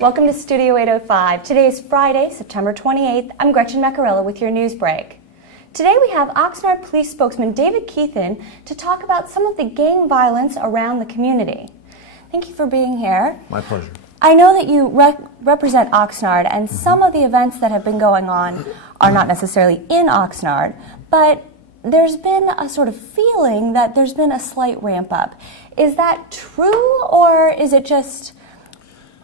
Welcome to Studio 805. Today is Friday, September 28th. I'm Gretchen with your Newsbreak. Today we have Oxnard Police spokesman David Keithan to talk about some of the gang violence around the community. Thank you for being here. My pleasure. I know that you represent Oxnard, and some of the events that have been going on are not necessarily in Oxnard, but there's been a sort of feeling that there's been a slight ramp up. Is that true, or is it just,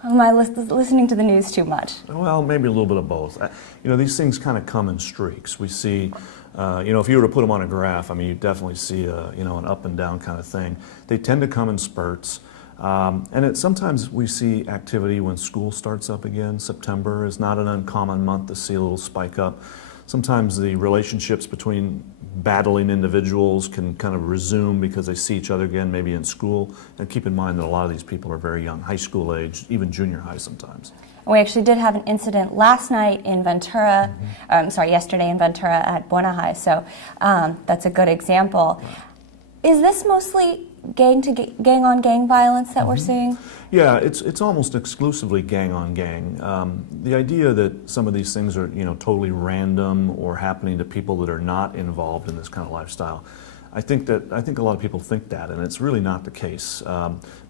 am I listening to the news too much? Well, maybe a little bit of both. You know, these things kind of come in streaks. We see, you know, if you were to put them on a graph, I mean, you definitely see, you know, an up and down kind of thing. They tend to come in spurts. And sometimes we see activity when school starts up again. September is not an uncommon month to see a little spike up. Sometimes the relationships between battling individuals can kind of resume because they see each other again, maybe in school. And keep in mind that a lot of these people are very young, high school age, even junior high sometimes. We actually did have an incident last night in Ventura, yesterday in Ventura at Buena High, so that's a good example. Is this mostly gang-on-gang violence that we're seeing? Yeah, it's almost exclusively gang-on-gang. The idea that some of these things are, you know, totally random or happening to people that are not involved in this kind of lifestyle, I think a lot of people think that, and it's really not the case.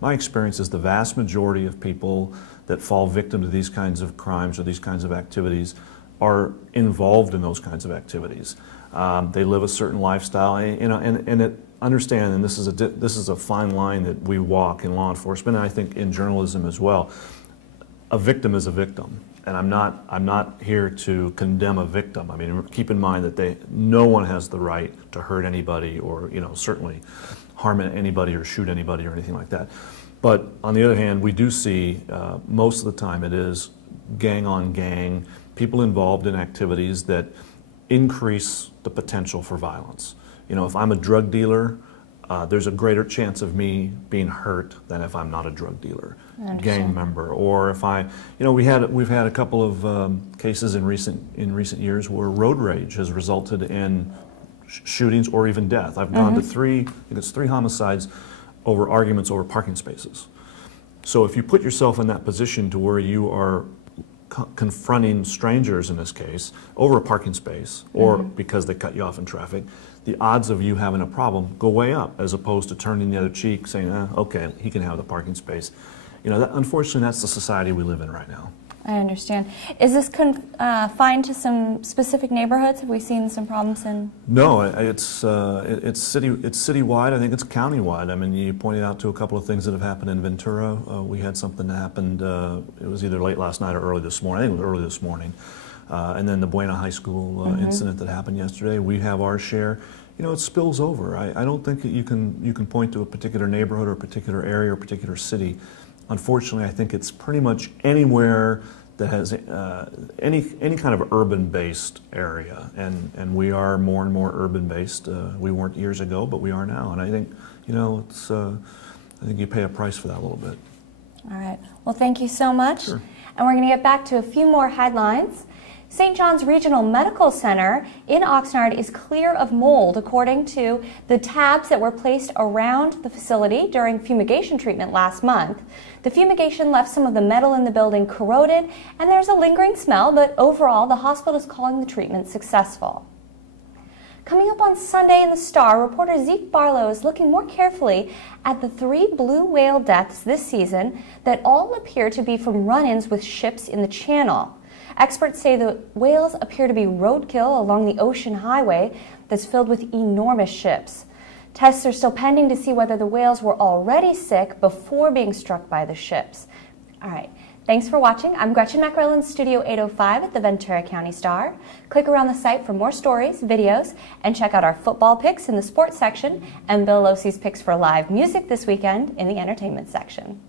My experience is the vast majority of people that fall victim to these kinds of crimes or these kinds of activities are involved in those kinds of activities. They live a certain lifestyle, you know, and understand, and this is a fine line that we walk in law enforcement, and I think in journalism as well. A victim is a victim, and I'm not here to condemn a victim. I mean, keep in mind that no one has the right to hurt anybody, or, you know, certainly harm anybody or shoot anybody or anything like that. But on the other hand, we do see most of the time it is gang on gang, people involved in activities that increase the potential for violence. You know, if I'm a drug dealer, there's a greater chance of me being hurt than if I'm not a drug dealer, gang member. Or if you know, we've had a couple of cases in recent years where road rage has resulted in shootings or even death. I've gone to I think it's three homicides over arguments over parking spaces. So if you put yourself in that position to where you are confronting strangers in this case over a parking space or because they cut you off in traffic, the odds of you having a problem go way up, as opposed to turning the other cheek saying, okay, he can have the parking space. You know, unfortunately, that's the society we live in right now. I understand. Is this confined to some specific neighborhoods? Have we seen some problems in? No, it's citywide. I think it's countywide. I mean, you pointed out to a couple of things that have happened in Ventura. We had something that happened. It was either late last night or early this morning. I think it was early this morning. And then the Buena High School incident that happened yesterday. We have our share. You know, it spills over. I don't think that you can point to a particular neighborhood or a particular area or a particular city. Unfortunately, I think it's pretty much anywhere that has any kind of urban-based area, and we are more and more urban-based. We weren't years ago, but we are now, and I think, you know, it's I think you pay a price for that a little bit. All right. Well, thank you so much. Sure. And we're going to get back to a few more headlines. St. John's Regional Medical Center in Oxnard is clear of mold, according to the tabs that were placed around the facility during fumigation treatment last month. The fumigation left some of the metal in the building corroded, and there's a lingering smell, but overall the hospital is calling the treatment successful. Coming up on Sunday in the Star, reporter Zeke Barlow is looking more carefully at the 3 blue whale deaths this season that all appear to be from run-ins with ships in the channel. Experts say the whales appear to be roadkill along the ocean highway that's filled with enormous ships. Tests are still pending to see whether the whales were already sick before being struck by the ships. All right, thanks for watching. I'm Gretchen in Studio 805 at the Ventura County Star. Click around the site for more stories, videos, and check out our football picks in the sports section and Bill Losey's picks for live music this weekend in the entertainment section.